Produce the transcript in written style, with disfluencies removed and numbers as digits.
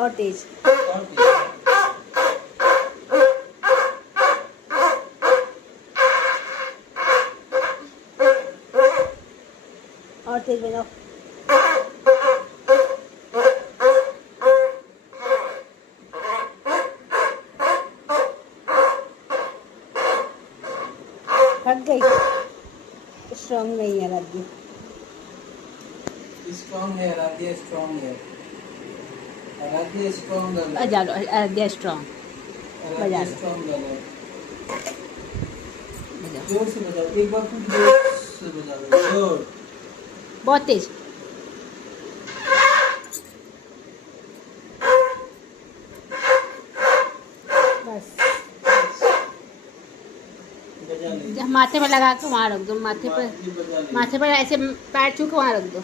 और तेज। और तेज। और तेज बजाओ। थक गई। स्ट्रॉन्ग नहीं है राधी। स्ट्रॉन्ग है आराध्या, स्ट्रॉन्ग है आराध्या, स्ट्रॉन्ग गर्ल है। बजा लो आराध्या स्ट्रॉन्ग। बजा आराध्या लो। स्ट्रॉन्ग गर्ल है। बजाओ। जोर से बजाओ, एक बार खूब जोर से बजा लो, जोर। बहुत तेज। बस बजा ले। जब माथे पर लगा के वहाँ रख दो, माथे पर बजा ले। माथे पर ऐसे पैर छू के वहाँ रख दो।